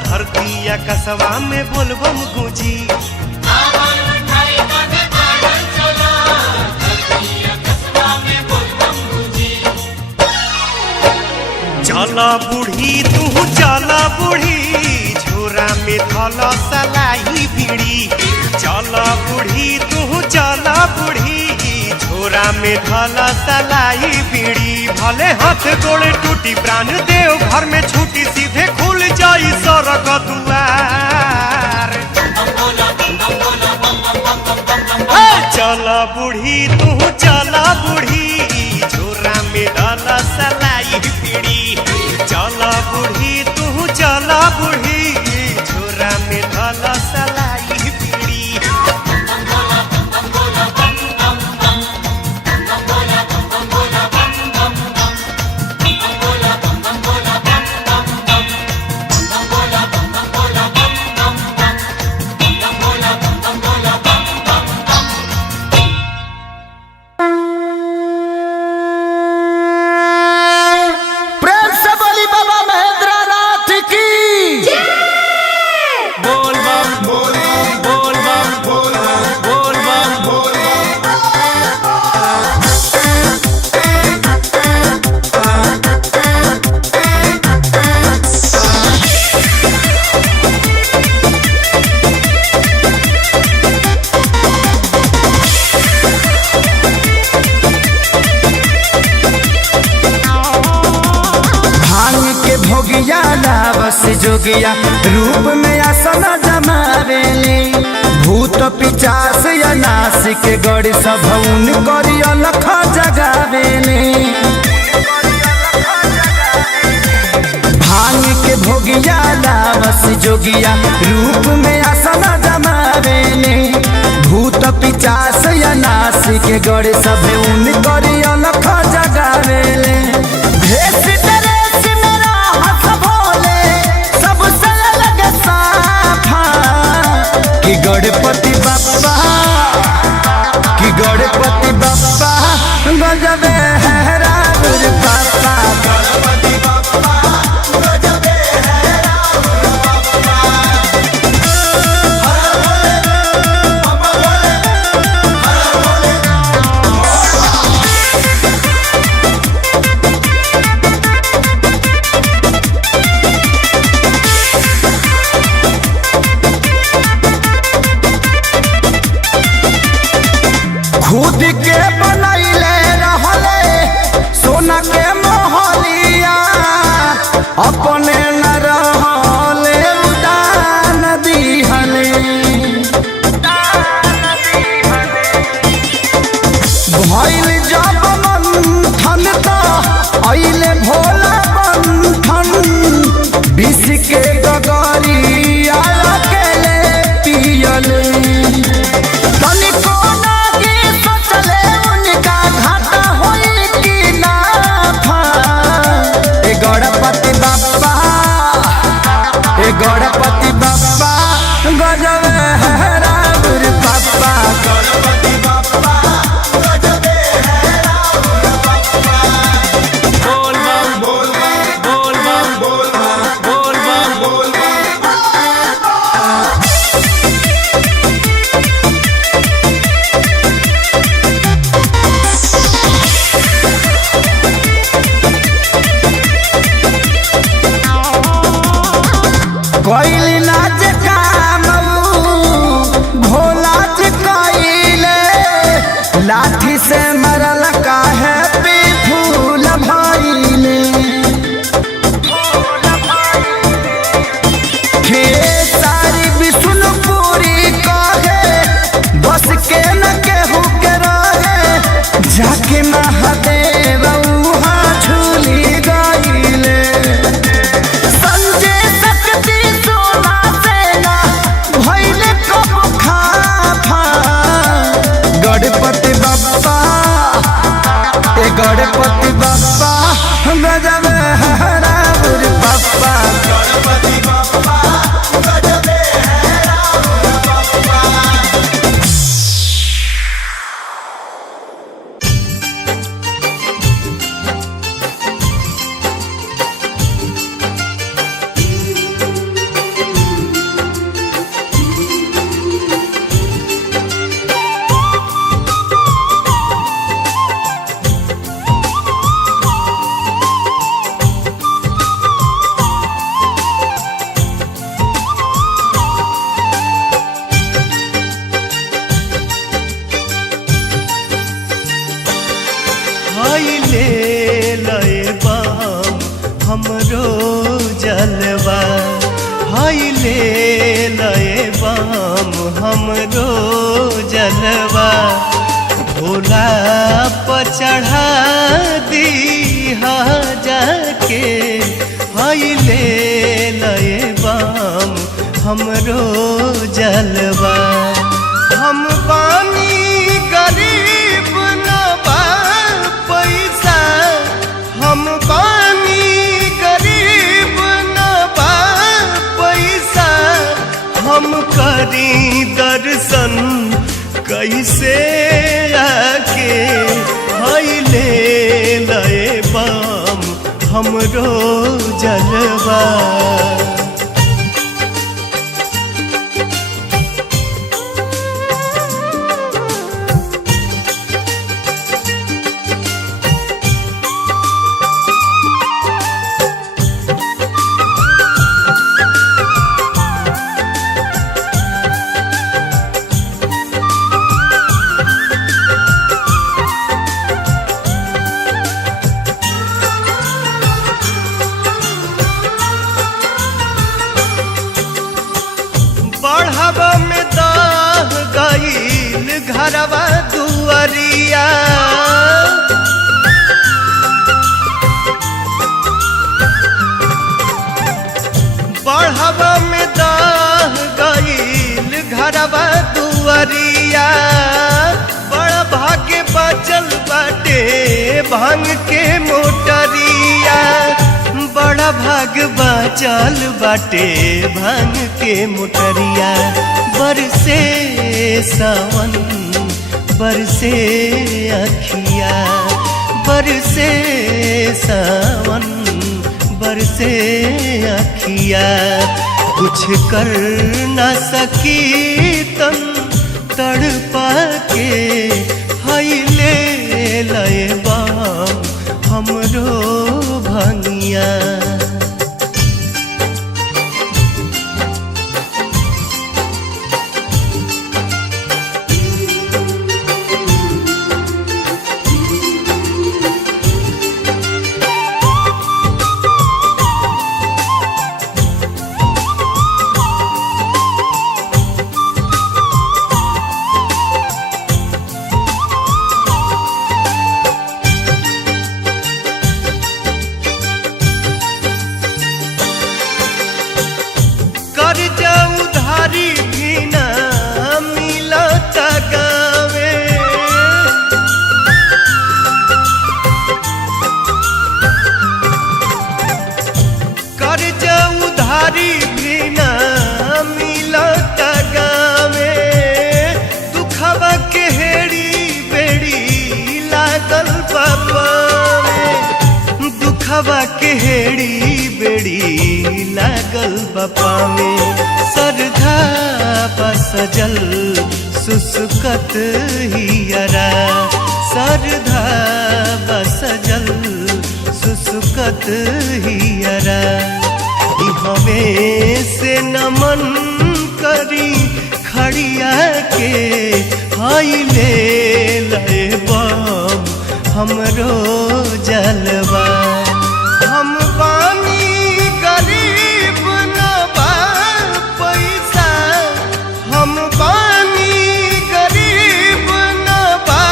धरती आकाशवा में बोलबम गूंजी। चला बूढ़ी तू चला बूढ़ी झोरा में धला सलाई बीड़ी। चला बूढ़ी तू चला बूढ़ी झोरा में धला सलाई बीड़ी। भले हाथ गोड़े टूटी प्राण देव घर में छूटी सीधे खुल जाई सड़क दुआर। चला बूढ़ी तू चला बूढ़ी झोरा में धला सलाई बीड़ी। चला बूढ़ी तू चला बूढ़ी झोरा में धला सलाई बीड़ी। प्रेम से बोली बाबा महेंद्रनाथ की। बोल बम बोल बम बोल बम। भांग के भोगिया लावस जोगिया रूप में आसन जमावेले। भूत पिचास या नास के गड़ी सभौन करी अलख जगावेले। भांग के भोगिया लावस जोगिया रूप में आसन जमावेले। भूत पिचास या नास के गड़ी सभौन करी अलख जगावेले। भेष ड्रेस मेरा हंस भोले सबसे अलग साफा। कि गणपति बप्पा कि गणपति बप्पा गजबे है राम पापा। गणपति बप्पा गजबे है राम पापा। खुद के बनैले रहले सोना के मोहलिया। अपने न रहले उदान दिहले। भइल जब मंथन त अइले भोला बंधन। विष के गगरिया अकेले पियले। तनिको नागी सोचले उनका घाटा होई कि नाफा। ए गणपति बप्पा गजब है राम पापा। गणपति बप्पा गजब है जाके महादेव वहाँ झूली गईले। संजय शक्ति सोना सेना भइले कब खाफा। गणपति बप्पा ए गणपति बप्पा गजब है राउर बप्पा। गणपति बप्पा गजब है राउर बप्पा। ले लए बाम हमरो जलवा। हाय ले लए बाम हमरो जलवा। भोला पर चढ़ा दी जाके। हाय ले लए बाम हमरो जलवा। हम पानी गरीब न बा पैसा। हम पानी गरीब न बा पैसा। हम करी दर्शन कैसे आके। हाय ले लए बाम हमरो जलवा। बढ़ावा में दाह गईल घरवा दुआरिया। बढ़ावा में दाह गईल घरवा दुआरिया। बड़ा भाग्य बचल बाटे भांग के मोटरिया। बड़ा भाग बचल बाटे भांग के मोटरिया। बरसे सावन बरसे अखिया। बरसे सावन बरसे अखिया। कुछ कर न सकी तन तड़पा के। हाय ले लए बाम हमरो भंगिया। कर्जा उधारी भी ना मिलता गावे। कर्जा उधारी भी ना मिलता गावे। दुखवा के हेड़ी बेड़ी लागल बापावे। दुखवा के हेड़ी बेड़ी लागल बापावे। सरधा बसजल सुसुकत हियरा। सरधा बसजल सुसुकत हियरा। हमें से नमन करी खड़िया के। हाय ले लए बाम हमरो जलवा। हम पानी गरीब न बा पैसा। हम पानी गरीब न बा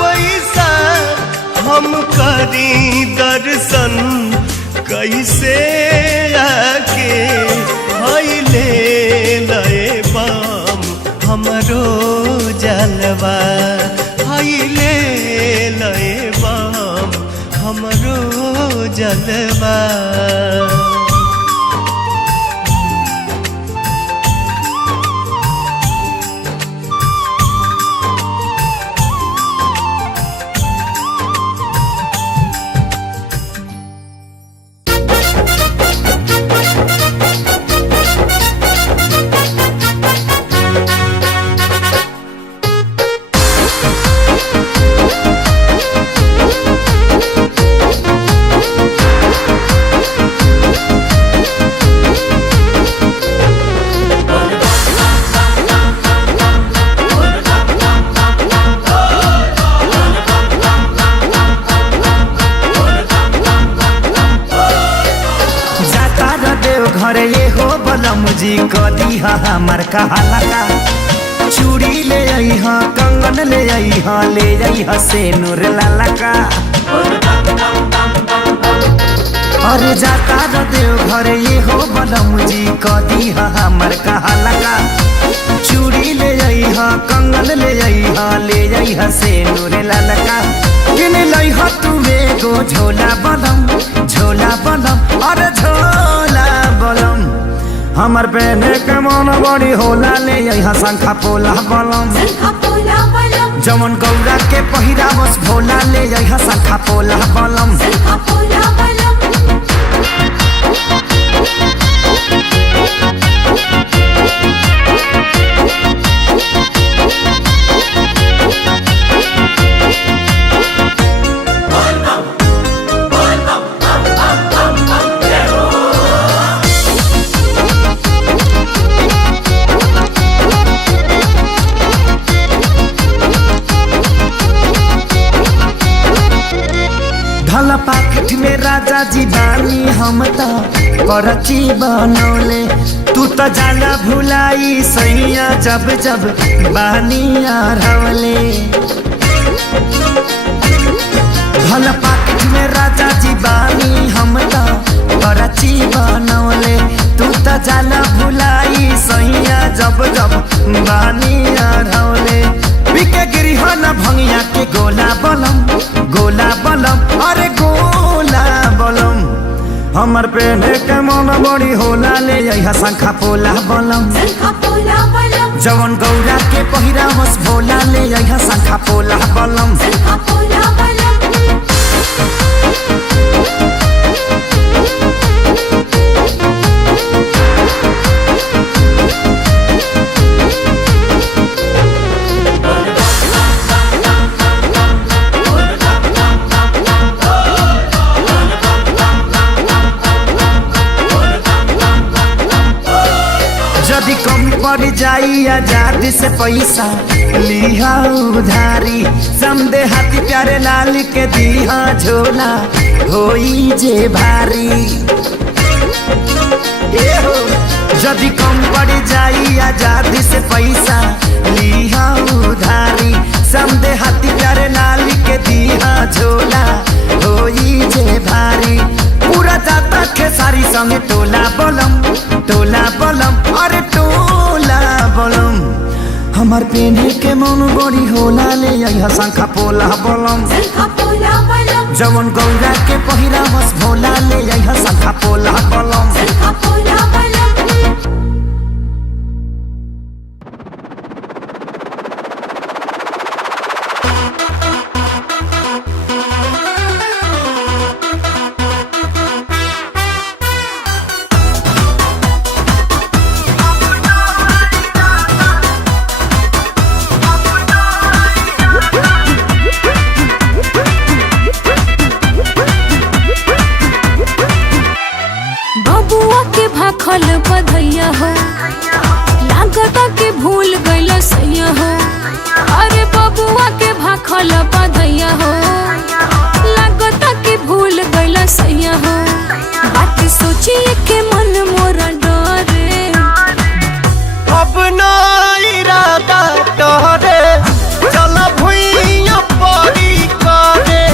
पैसा। हम करी दर्शन कैसे आके हईले लए बम हमरो जलवा हईले लए बम हमरो जलवा। जी कदी हमार कहाला का चूड़ी ले आई हाँ कंगन ले आई हाँ ले आई हाँ से नूर लाला का और जाता र देव घर ये हो बलम जी कदी हमार कहाला का चूड़ी ले आई हाँ कंगन ले आई हाँ ले आई हाँ से नूर लाला का किन लाई हाँ तुवे गो झोला बलम और झोला बलम हमार पहने के मन बड़ी होला ले यहाँ शंखा पोला बलम जमन गौरा के पहिरा बस भोला ले यहाँ शंखा पोला बलम। पाकेट में राजा जी बानी हम तो परची बनौले तू तो जाला भुलाई सैया जब जब बानी हरवले भला पाकेट में राजा जी बानी हम तो परची बनौले तू तो जाला भुलाई सैया जब जब बानी हरवले बिके गिरी हो न भंगिया के गोला बलम अरे गोला बलम हमार पहने के मन बड़ी होला ले यहाँ शंखा पोला बलम जवन गौरा के पहिरा बस भोला ले यहाँ शंखा पोला बलम। यदि कम पड़ जाई आजादी से पैसा लिहा उधारी समदे हाथी प्यारे लाल के दिहा झोला होई जे भारी ए हो यदि कम पड़ जाई आजादी से पैसा लिहा उधारी समदे हाथी प्यारे लाल के दिहा झोला होई जे भारी पूरा जाता खेसारी संगे टोला बलम अरे टोला बलम हमार पेने के मन बड़ी होला ले यहाँ शंखा पोला बलम जवन गौरा के पहिरा बस भोला ले यहाँ शंखा पोला बलम। खल बधैया हो लागता के भूल गइल सैया हो अरे बबुआ के भाखल बधैया हो लागता के भूल गइल सैया हो बात सोचिए के मन मोरा डरे अब ना इरादा डरे चल भुइया पड़ी करे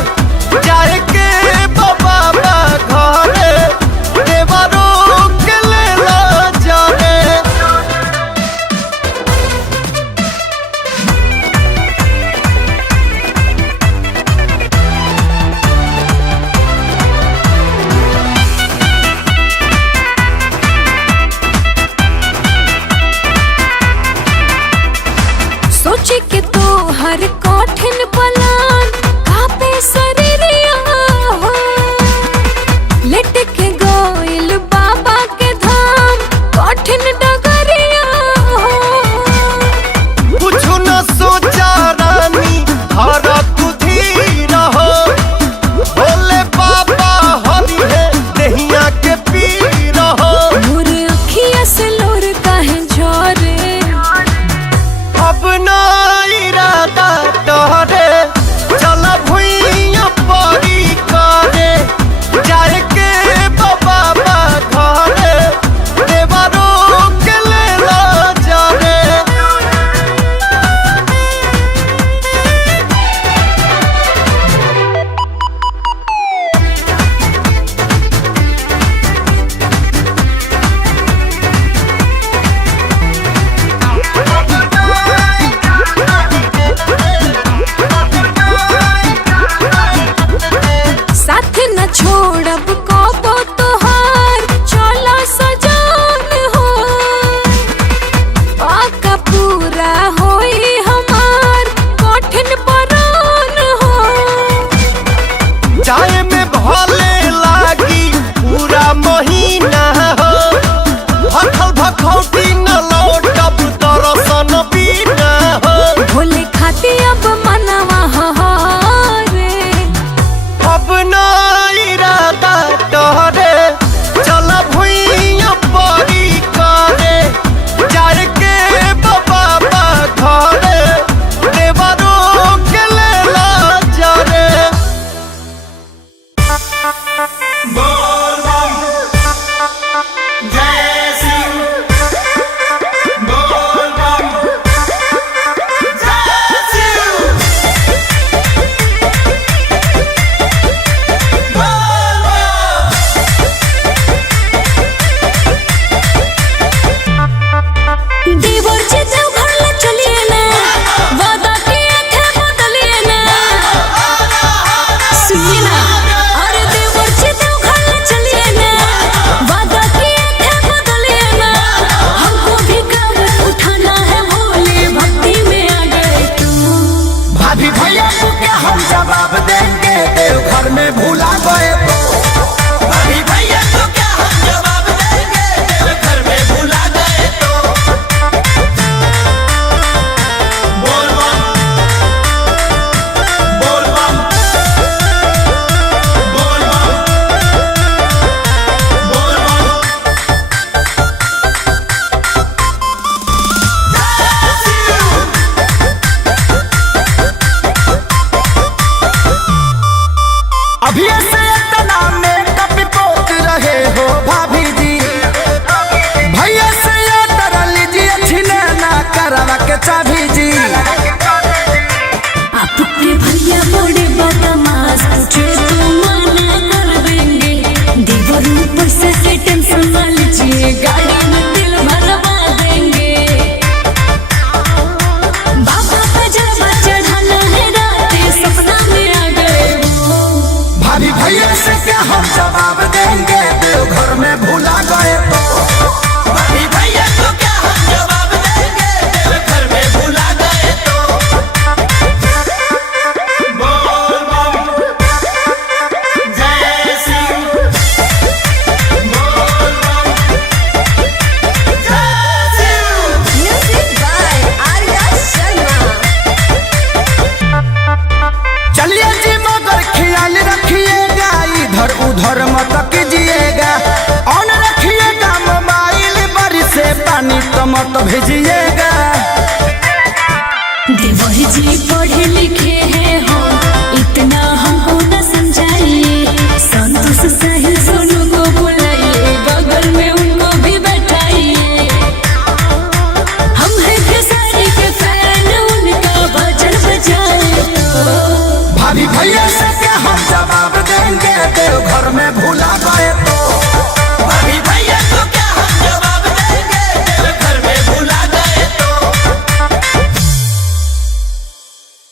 अभी